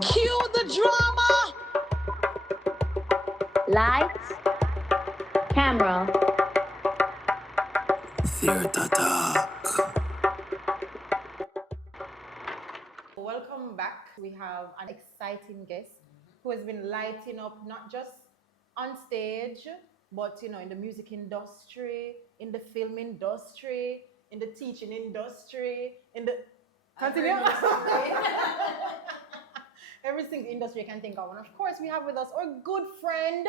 Cue the drama. Lights, camera. Theater Talk. Welcome back. We have an exciting guest who has been lighting up not just on stage, but in the music industry, in the film industry, in the teaching industry, in the continue. Every single industry you can think of. And of course, we have with us our good friend,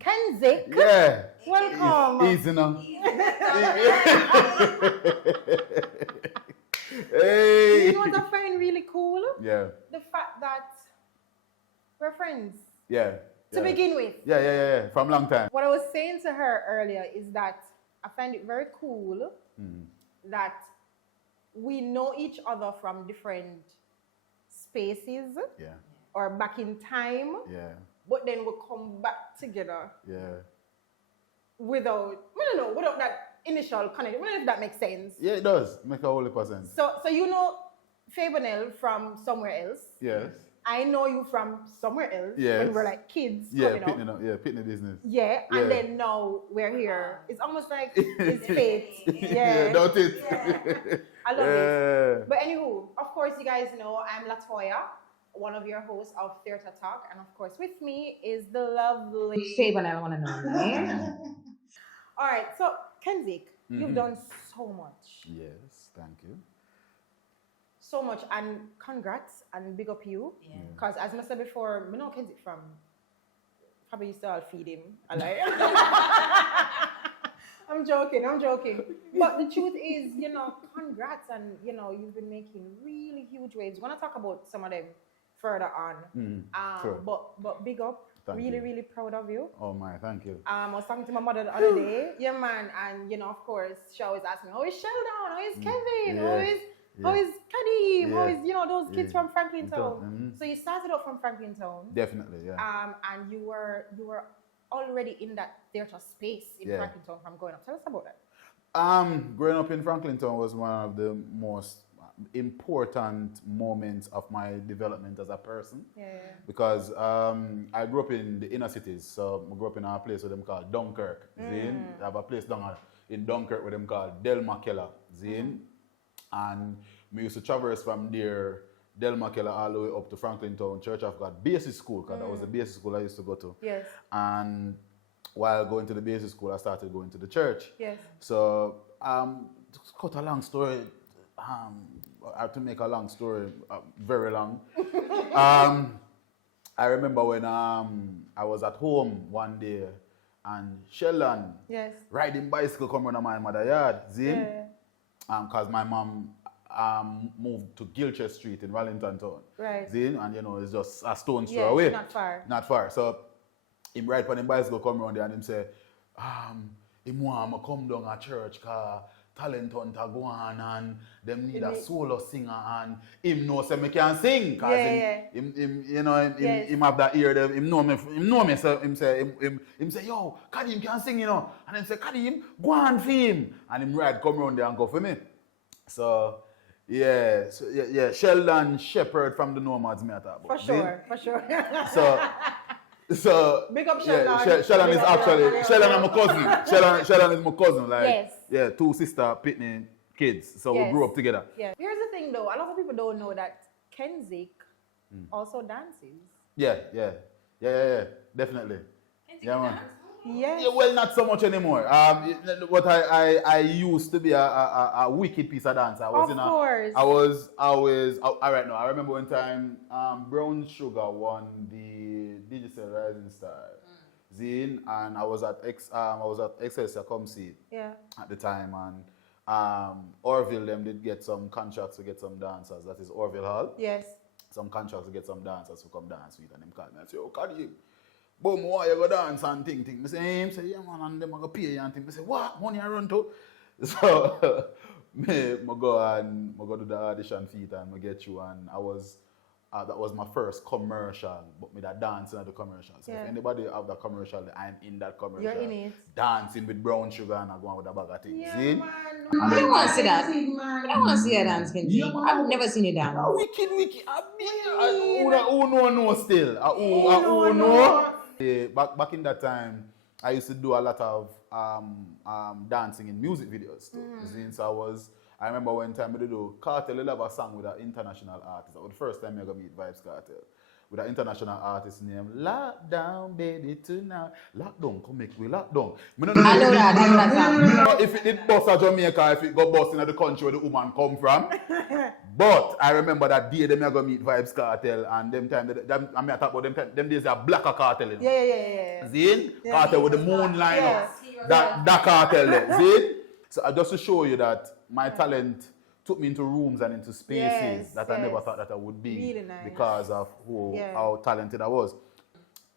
Kenzik. Yeah. Welcome. Easy now. Hey. You know what I find really cool? Yeah. The fact that we're friends Yeah. to begin with. Yeah. From long time. What I was saying to her earlier is that I find it very cool that we know each other from different spaces Yeah. or back in time, Yeah. but then we come back together Yeah. without that initial connection. I don't know if that makes sense. Yeah, it does. Make a whole heap of sense. So you know Fabenelle from somewhere else. Yes. I know you from somewhere else when Yes. we were like kids Yeah, coming up. pitting up. Yeah, pitting the business. Yeah, Yeah. and then now we're here. It's almost like it's fate. Yeah, don't it? I love Yeah. it. But anywho, of course, you guys know I'm Latoya, one of your hosts of Theater Talk, and of course, with me is the lovely Fabenelle, I want to know. All right, so Kenzik, you've done so much, Yes, thank you. so much, and congrats and big up you. Because as I said before, I know Kenzik from probably used to all feed him. I like. I'm joking. But the truth is, congrats, and you've been making really huge waves. We're gonna talk about some of them further on. Sure. But big up. Thank really, you. really proud of you. Oh my, thank you. I was talking to my mother the other day, yeah man, and of course she always asks me, how is Sheldon? How is Kevin? How is Kadeem? How is those kids from Franklin Town? So you started off from Franklin Town. Definitely, yeah. And you were already in that theater space in Franklin Town from growing up. Tell us about that. Growing up in Franklin Town was one of the most important moments of my development as a person. Yeah. Because I grew up in the inner cities. So I grew up in a place where them called Dunkirk. Zine. I have a place down in Dunkirk where them called Del Makela. Zine. And we used to traverse from there, Del Makela, all the way up to Franklin Town Church of God Basic School, because that was the basic school I used to go to. Yes. And while going to the basic school, I started going to the church. Yes. So, to cut a long story, I have to make a long story very long. I remember when I was at home one day and Sheldon riding bicycle come around my mother's yard, because my mom moved to Gilcher Street in Wellington Town. Right. And it's just a stone's throw away. Not far. So him ride on the bicycle come around there and him say, him want to come down a church because talent hunter go on and them need a solo singer and him know say me can sing because him have that ear there, him know me so him say yo Kadeem can sing and him say Kadeem go on for him and him ride come around there and go for me. So Sheldon Shepherd from the Nomads me I talk about. For sure. So big up Sheldon. Sheldon is actually Sheldon is my cousin. Sheldon is my cousin. Like two sister Pitney kids. So we grew up together. Yeah. Here's the thing though, a lot of people don't know that Kenzik also dances. Yeah. Definitely. Yeah, man. Yes. Yeah, well, not so much anymore. What I used to be a wicked piece of dance. I was all right now. I remember one time Brown Sugar won the Digital Rising Star Zine, and I was at Excelsior Come See at the time, and Orville them did get some contracts to get some dancers. That is Orville Hall. Yes. Some contracts to get some dancers to come dance with, and them called me and say, "Oh, Kadeem, boom, why you go dance and thing. I say, yeah man, and them I go pay you and thing. I say, what money I run to? So I go do the audition feat and I get you, and I was that was my first commercial, but me that dancing at the commercial. So if anybody have the commercial, I'm in that commercial. You're in it. Dancing with brown sugar and I go on with a bag of things. Yeah, See? man. I don't want to see that. I don't want to see a dance, Kenji. I've never seen you dance. Wicked. Who know still? Who know? Back in that time, I used to do a lot of dancing in music videos too. So I remember one time I did do Cartel. I love a song with an international artist. That was the first time I got meet Vibes Cartel. With an international artist named Lockdown, baby, tonight. Lockdown, come make we lockdown. I know that song. If it did bust a Jamaica, if it got bust in the country where the woman come from. But I remember that day them I go meet Vibes Cartel and them time, I talk about them days they are blacker cartel. You know? Yeah. See? Cartel with the moon line up. That cartel there. See? So just to show you that my talent took me into rooms and into spaces that I never thought that I would be really nice. Because of how talented I was.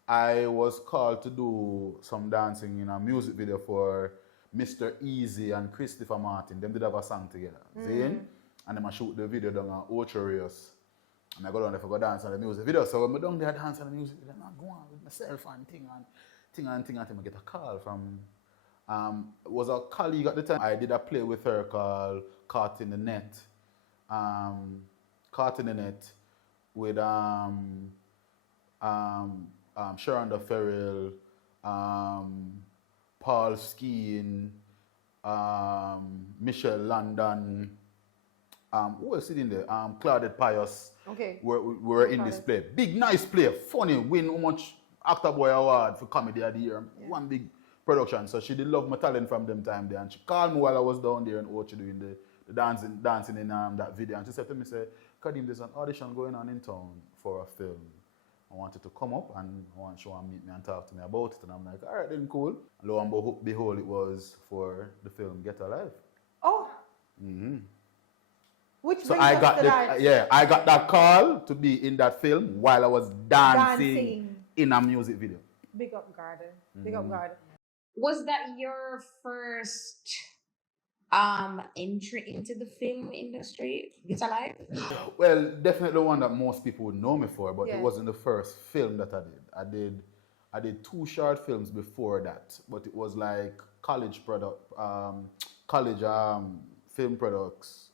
I was called to do some dancing in a music video for Mr. Easy and Christopher Martin. Them did have a song together. See? And then I shoot the video down at Ocherius. And I go down there for go dance on the music video. So when I down there dance on the music video, I go on with myself and thing. I get a call from it was a colleague at the time. I did a play with her called Caught in the Net. Caught in the Net with Sharonda Ferrell, Paul Skeen, Michelle London, who else is in there? Claudette Pius. Okay. Were in this play. Big, nice play. Funny. Win how much Actor Boy Award for Comedy of the Year. One big production. So she did love my talent from them time there. And she called me while I was down there in Ochi doing the dancing in that video. And she said to me, Kadim, there's an audition going on in town for a film. I wanted to come up and she want to meet me and talk to me about it. And I'm like, all right, then cool. And lo and behold, it was for the film Get Alive. Oh. Which so I got that call to be in that film while I was dancing. In a music video. Big up Garden. Big up Garden. Was that your first entry into the film industry? Get Alive? Well, definitely one that most people would know me for, but it wasn't the first film that I did. I did 2 short films before that, but it was like college film products,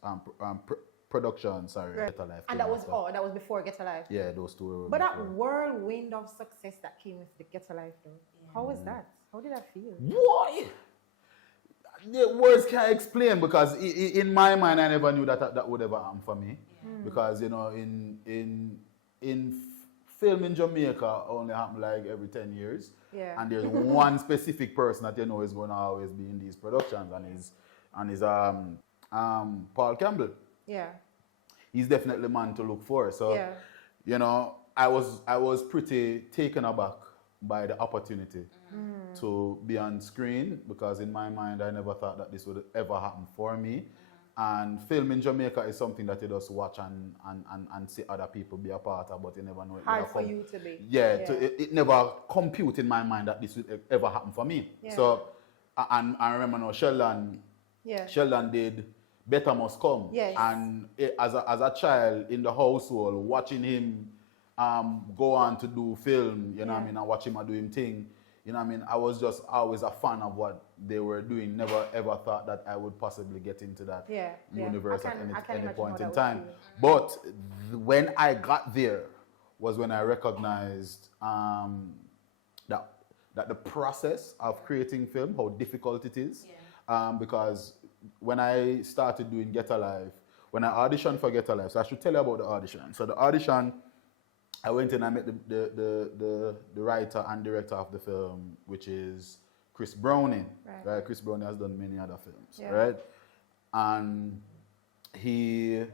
production, sorry. Right. Get Alive. And that was before Get Alive. Yeah, those 2 were But that whirlwind of success that came with the Get Alive though. How was that? How did that feel? Boy! The words can't explain because in my mind I never knew that would ever happen for me. Because you know in film in Jamaica only happen like every 10 years. Yeah. And there's one specific person that you know is gonna always be in these productions and is Paul Campbell. Yeah. He's definitely the man to look for. So you know, I was pretty taken aback by the opportunity to be on screen because in my mind I never thought that this would ever happen for me. And film in Jamaica is something that you just watch and see other people be a part of, but you never know it. Hard for you to be. Yeah, it never compute in my mind that this would ever happen for me. Yeah. So, and I remember now Sheldon did Better Must Come. Yes. And as a child in the household, watching him go on to do film, you know what I mean, and watch him do him thing, you know what I mean, I was just always a fan of what they were doing. Never ever thought that I would possibly get into that universe at any point in time. But when I got there was when I recognized that the process of creating film, how difficult it is. Because when I started doing Get Alive, when I auditioned for Get Alive, so I should tell you about the audition. So the audition, I went in and met the writer and director of the film, which is Chris Browning. Right? Chris Browning has done many other films, right? And he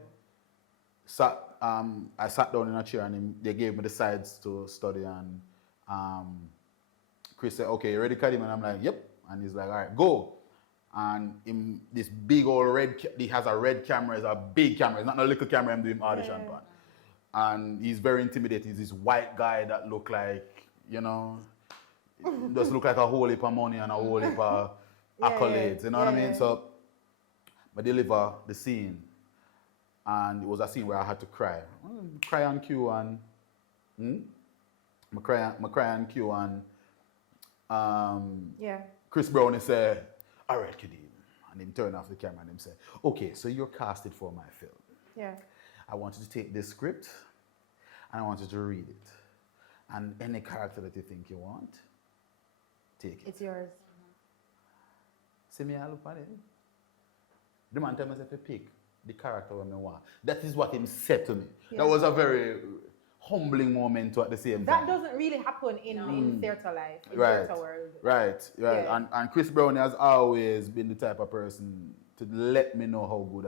sat. I sat down in a chair and they gave me the sides to study. And Chris said, "Okay, you ready, Kadim?" And I'm like, "Yep." And he's like, "All right, go." And in this big old he has a red camera. It's a big camera. It's not a little camera I'm doing audition on. And he's very intimidating. He's this white guy that look like, you know, just look like a whole heap of money and a whole heap of accolades. You know what I mean? So I deliver the scene. And it was a scene where I had to cry. cry on cue and I cry on cue and Chris Brown say, all right, Kadeem. And him turn off the camera and him say, okay, so you're casted for my film. Yeah. I want you to take this script and I want you to read it. And any character that you think you want, take it. It's yours. See me, I look at it. The man tell me to pick the character I want. That is what him said to me. Yeah. That was a very humbling moment at the same time. That doesn't really happen in theatre life, in theatre world. Right. Yeah. And Chris Brown has always been the type of person to let me know how good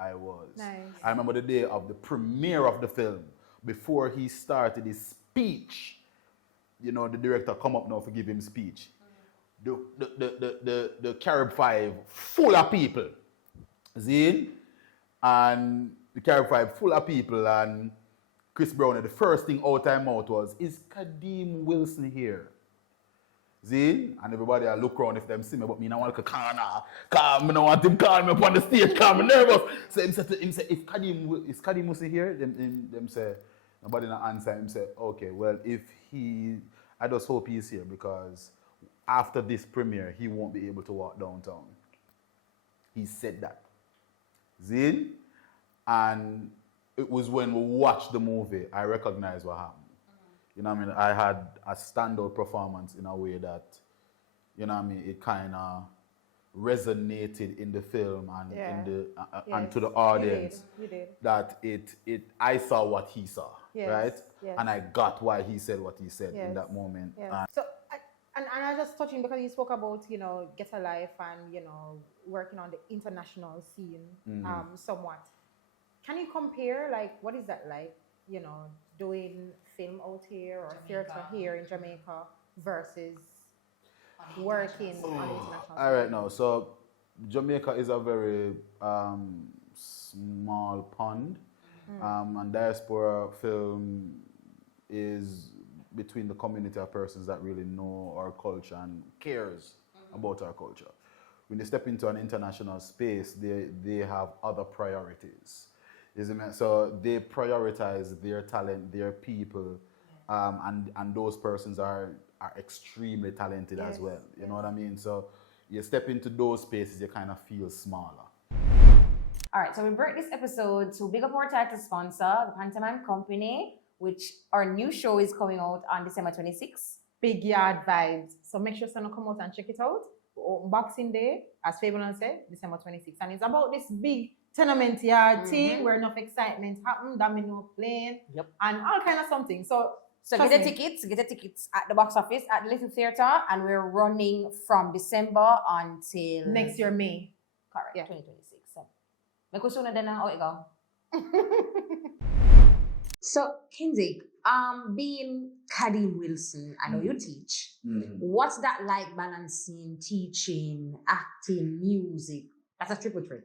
I was. Nice. I remember the day of the premiere of the film, before he started his speech, the director come up now to give him speech. The Carib 5 full of people. See? And the Carib 5 full of people, and Chris Brown, the first thing out of mouth was, is Kadeem Wilson here? See? And everybody I look around if them see me, but me I want to corner. Because I don't want him call me up on the stage, because I'm nervous. So him say, if Kadeem Wilson here? Them say, nobody not answer. Him say, okay, well, I just hope he's here, because after this premiere, he won't be able to walk downtown. He said that. See? And it was when we watched the movie, I recognized what happened. You know what I mean? I had a standout performance in a way that, you know what I mean, it kind of resonated in the film and and to the audience. You did. That I saw what he saw, right? Yes. And I got why he said what he said in that moment. Yes. So, and I just touching because you spoke about, Get a Life and, working on the international scene somewhat. Can you compare, what is that like, doing film out here or theatre here in Jamaica versus working on the international scene? All right, now, so Jamaica is a very small pond, and diaspora film is between the community of persons that really know our culture and cares about our culture. When they step into an international space, they have other priorities. So they prioritize their talent, their people, and those persons are extremely talented as well. You know what I mean? So you step into those spaces, you kind of feel smaller. All right, so we break this episode to big up our title sponsor, the Pantomime Company, which our new show is coming out on December 26th. Big Yard Vibes. So make sure you come out and check it out. Boxing Day, as Fabenelle said, December 26th. And it's about this big tenement yard thing where enough excitement happen, domino playing, and all kind of something. So get the tickets at the box office at the Little Theatre, and we're running from December until next year, May. Correct, 2026. So, make us sooner than how it go. So, Kinsey, being Kadeem Wilson, I know you teach. What's that like balancing teaching, acting, music? That's a triple threat.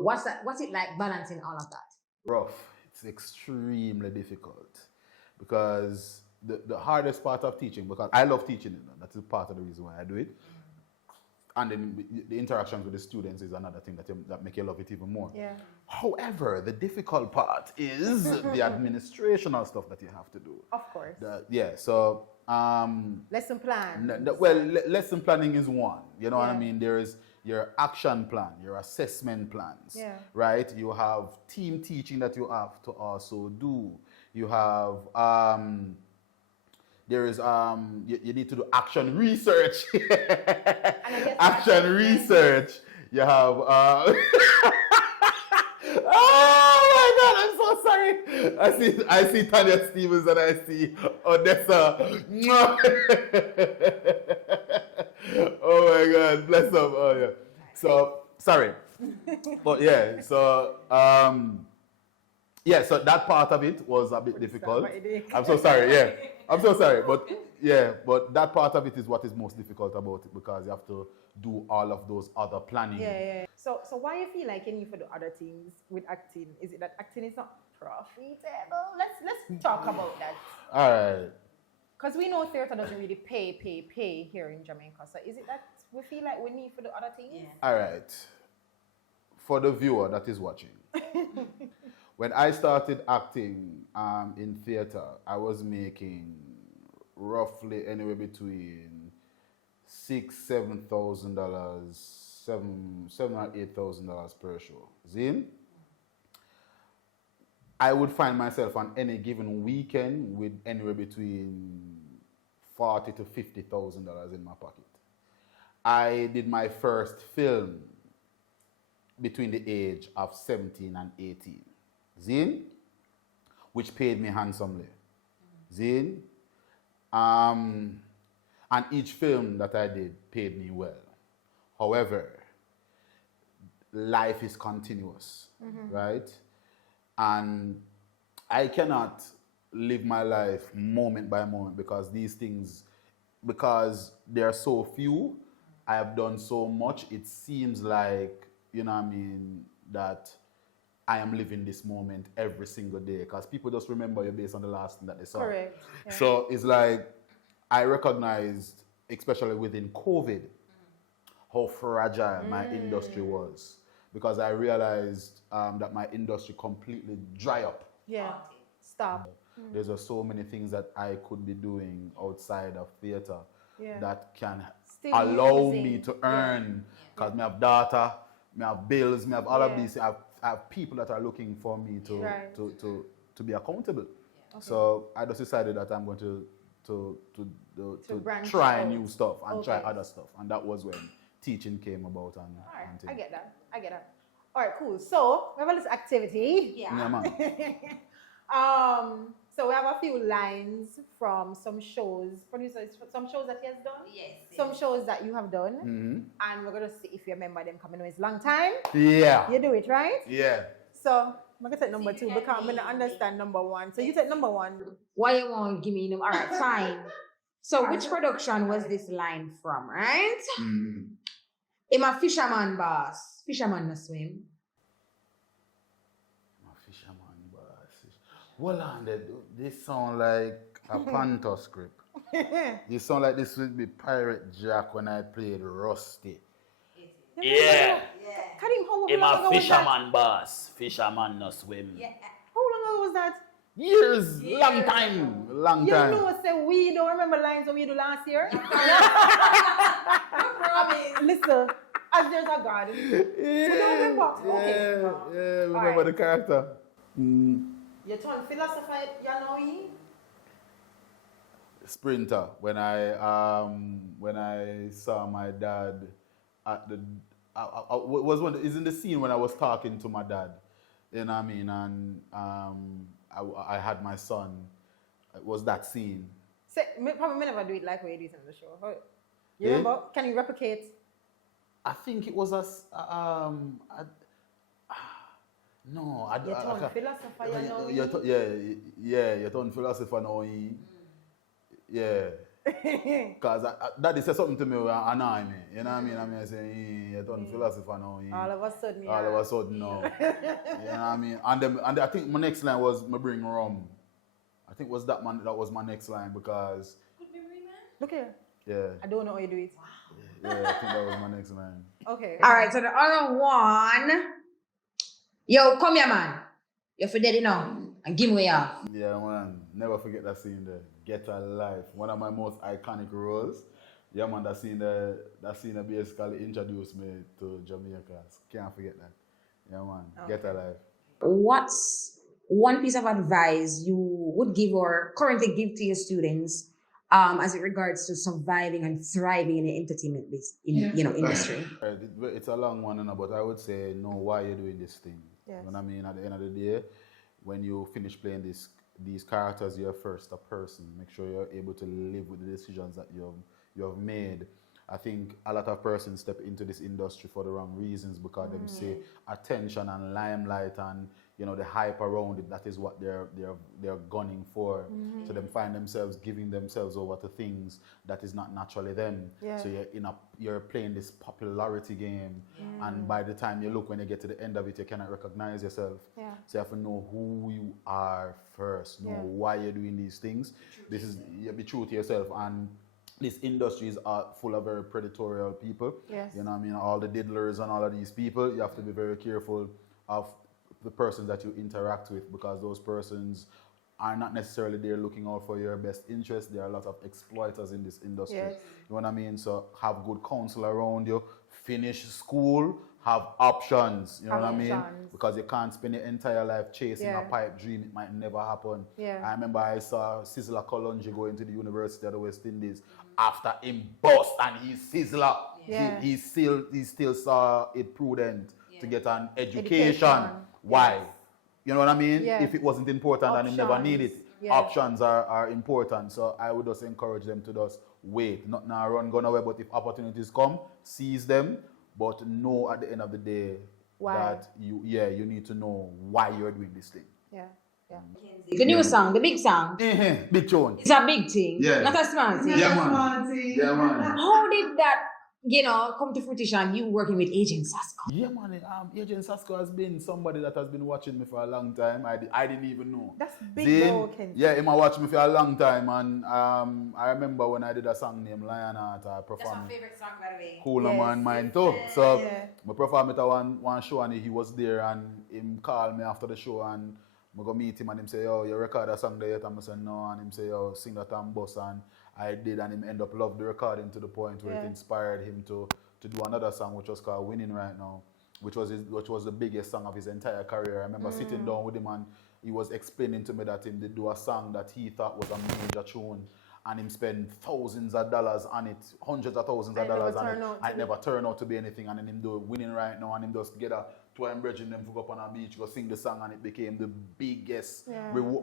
What's it like balancing all of that? Rough. It's extremely difficult because the hardest part of teaching, because I love teaching, that's part of the reason why I do it. And then the interactions with the students is another thing that make you love it even more. Yeah. However, the difficult part is the administrational stuff that you have to do. Of course. So lesson plan. Lesson planning is one. You know what I mean? There is your action plan, your assessment plans, right? You have team teaching that you have to also do. You have there is you need to do action research. Action research. You have oh my God, I'm so sorry. I see Tanya Stevens and I see Odessa. Oh my God, bless them. Oh yeah. So sorry. But so so that part of it was a bit difficult. I'm so sorry, I'm so sorry. But that part of it is what is most difficult about it, because you have to do all of those other planning. So why you feel like you need to do other things with acting? Is it that acting is not profitable? Let's talk about that. All right. Because we know theatre doesn't really pay here in Jamaica. So is it that we feel like we need to do other things? All right. For the viewer that is watching, when I started acting in theater, I was making roughly anywhere between $6,000, $7,000 or $8,000 per show. Zin? I would find myself on any given weekend with anywhere between $40,000 to $50,000 in my pocket. I did my first film between the age of 17 and 18. Zin? Which paid me handsomely. Zin? And each film that I did paid me well. However, life is continuous, right? And I cannot live my life moment by moment because these things, because there are so few, I have done so much, it seems like, you know what I mean, that I am living this moment every single day because people just remember you based on the last thing that they saw. Correct. Yeah. So it's like, I recognized, especially within COVID, how fragile my industry was because I realized that my industry completely dry up. Yeah. Stop. There's just so many things that I could be doing outside of theater that can allow me to earn because I have data, I have bills, I have all of these. I have people that are looking for me to be accountable. Okay. So I just decided that I'm going to try new stuff and try other stuff, and that was when teaching came about. And I get that. All right, cool. So we have this activity. Yeah, man. So we have a few lines from some shows, producers, some shows that he has done. Yes. Some shows that you have done. And we're gonna see if you remember them coming. It's a long time. Yeah. You do it, right? Yeah. So I'm gonna take number 2 because I'm gonna understand number 1. So you take number 1. Why you won't give me number? All right, fine. So which production was this line from, right? I'm a fisherman boss. Fisherman no swim. Fisherman boss. Hold on, this sound like a Panther script. This sound like this would be Pirate Jack when I played Rusty. Yeah. Karim, how I'm long a ago was that? fisherman boss. Fisherman no swim. Yeah. How long ago was that? Years, long time. You know, say we don't remember lines that we do last year. Promise. Listen, as there's a God. Yeah, remember the character. You turn philosopher, you know he? Sprinter. When I saw my dad at the, is in the scene when I was talking to my dad, you know what I mean, and I had my son. It was that scene. Say, probably never do it like we do it in the show. You remember? Can you replicate? I think it was no. You turn philosopher, you know he? You turn philosopher now. Yeah. Because daddy said something to me that annoy me. You know what I mean? I mean, I say, you turn philosopher now. All of a sudden, All of a sudden, no. You know what I mean? And I think my next line was, "Me bring rum." I think was that was my next line because... Good memory, man. Look here. Yeah. I don't know how you do it. Yeah, I think that was my next line. Okay. All right, so the other one. Yo, come here, man. You're for dead now. And give me way off. Yeah, man. Never forget that scene there. Get a Life. One of my most iconic roles. Yeah, man, that scene basically introduced me to Jamaica. Can't forget that. Yeah, man. Okay. Get a Life. What's one piece of advice you would give or currently give to your students as it regards to surviving and thriving in the entertainment industry? It's a long one, but I would say know why you're doing this thing. Yes. You know what I mean? At the end of the day, when you finish playing these characters, you're first a person. Make sure you're able to live with the decisions that you have made. I think a lot of persons step into this industry for the wrong reasons because them say attention and limelight and the hype around it. That is what they're gunning for. So them find themselves giving themselves over to things that is not naturally them. Yeah. So you're playing this popularity game, and by the time you look, when you get to the end of it, you cannot recognize yourself. Yeah. So you have to know who you are first. Know why you're doing these things. You be true to yourself. And this industry is full of very predatorial people. Yes. You know what I mean? All the diddlers and all of these people. You have to be very careful of the persons that you interact with, because those persons are not necessarily there looking out for your best interest. There are a lot of exploiters in this industry. Yes. You know what I mean? So have good counsel around you. Finish school. Have options. You know what I mean? Because you can't spend your entire life chasing a pipe dream. It might never happen. Yeah. I remember I saw Sizzler Kalonji going to the University of the West Indies after him bust and he's Sizzler. Yeah. He still saw it prudent to get an education. Why? Yes. You know what I mean? Yeah. If it wasn't important and he never needed it. Yeah. Options are important. So I would just encourage them to just wait. Not now run gun away, but if opportunities come, seize them. But know at the end of the day that you need to know why you're doing this thing. Yeah. Yeah. The new song, the big song. Big tune. It's a big thing. Yeah. Not a small thing. Yeah, man. Yeah, man. How did that, come to fruition? You working with Agent Sasko? Yeah, man. Agent Sasko has been somebody that has been watching me for a long time. I didn't even know. That's big though, Ken. Yeah, he watched me for a long time, and I remember when I did a song named Lionheart, I performed. That's my favorite song, by the way. Cool man, mine too. So I performed at one show, and he was there, and he called me after the show, and I go meet him, and him say, "Yo, you record a song there yet?" And I said, "No," and him say, "Yo, sing that on bus," and I did, and him end up love the recording to the point where it inspired him to do another song, which was called Winning Right Now, which was the biggest song of his entire career. I remember sitting down with him, and he was explaining to me that him did do a song that he thought was a major tune, and him spend thousands of dollars on it, hundreds of thousands of dollars on it, and it never turned out to be anything, and then him do Winning Right Now, and him just get a twin bridging them to go up on a beach, go sing the song, and it became the biggest,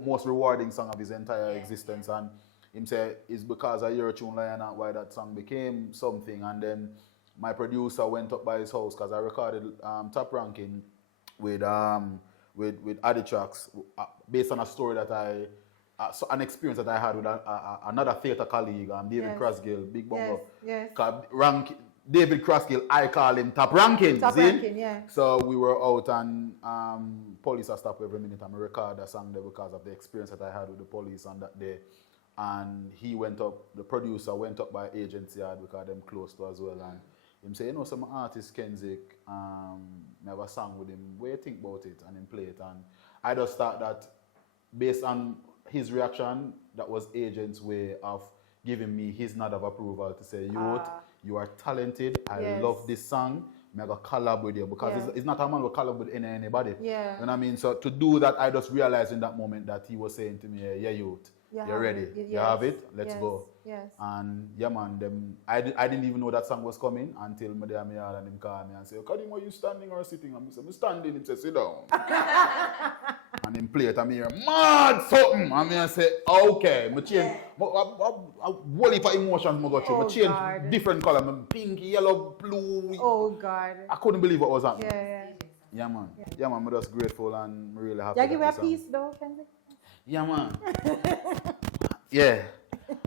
most rewarding song of his entire existence. And him say it's because of your tune Lionheart why that song became something. And then my producer went up by his house because I recorded Top Ranking with Addy Tracks based on a story that an experience that I had with another theatre colleague, David Crossgill, big bongo. Yes. David Crossgill, I call him Top Ranking. Top Ranking, yeah. So we were out, and police are stopped every minute, and I record a song there because of the experience that I had with the police on that day. And he went up, the producer went up by agency yard because them close to as well. And him say, some artist Kenzik, have a song with him. What do you think about it? And him play it. And I just thought that based on his reaction, that was agent's way of giving me his nod of approval to say, you are talented. I love this song. I'm going to collab with you because it's not a man who collab with anybody. Yeah. You know what I mean? So to do that, I just realized in that moment that he was saying to me, yeah, youth. You're ready. You have it. Let's go. Yes. And yeah, man, I didn't even know that song was coming until my day and him called me and say, Kadim, are you standing or sitting? And I said, I'm standing. He said, sit down. And him play it and me hear, mad something. And I say, okay. I change. I worry for emotions I go through. I change different color. Pink, yellow, blue. Oh, God. I couldn't believe what was happening. Yeah. Yeah, man. Yeah, man. I'm just grateful and really happy. Yeah, give me a piece though, Kenzie. Yeah, man. Yeah.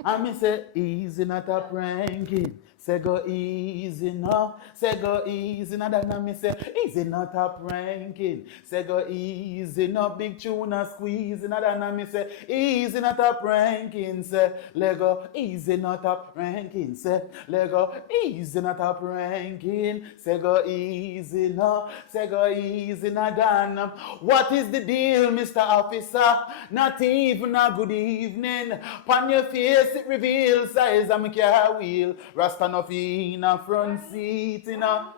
And me say, easy not a pranking. Say go easy now. Say go easy now. Then me say, easy not a pranking. Say go easy now. Big tune a squeezing. Then me say, easy not a pranking. Say, Lego, easy not a pranking. Say, Lego, easy not a pranking. Say go easy now. Say go easy now. Then what is the deal, Mr. Officer? Not even a good evening. Pon your face it reveals size of my car wheel. Rasta no in a front seat, you know.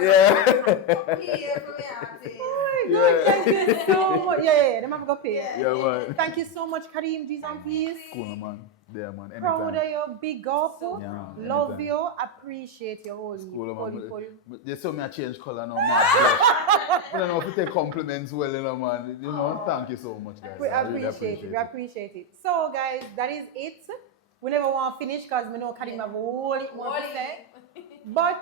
Yeah. Thank you so much. Yeah, them have to go pay. Yeah, man. Thank you so much, Karim. G's and peace. Cool, man. Yeah, man. Anytime. Proud of you, big up. Love anytime. you, appreciate you. Cool, man. They saw me a change color now. I don't know if you take compliments well, you know, man. You know, thank you so much, guys. We appreciate it. We appreciate it. So, guys, that is it. We never want to finish because we know Karim have a whole lot more to say. But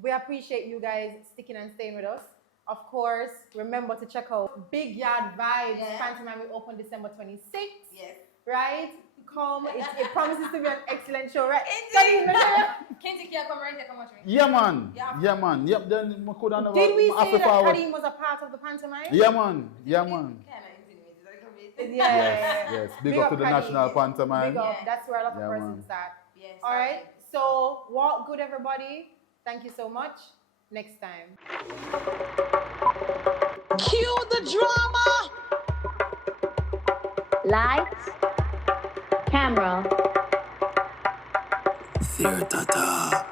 we appreciate you guys sticking and staying with us. Of course, remember to check out Big Yard Vibes. Pantomime will open December 26th. Yes. Right? Come. It promises to be an excellent show, right? Kenzie can come right there, come watch me. Yeah, man. Yeah, man. Yep, then I could have never. Did we say that Karim was a part of the pantomime? Yeah, man. Yeah, man. Yes. Big up to the National Pantomime. Big up. That's where a lot of persons start. Yes. All right. So, walk good, everybody. Thank you so much. next time. Cue the drama! Lights, camera. Fear Tata.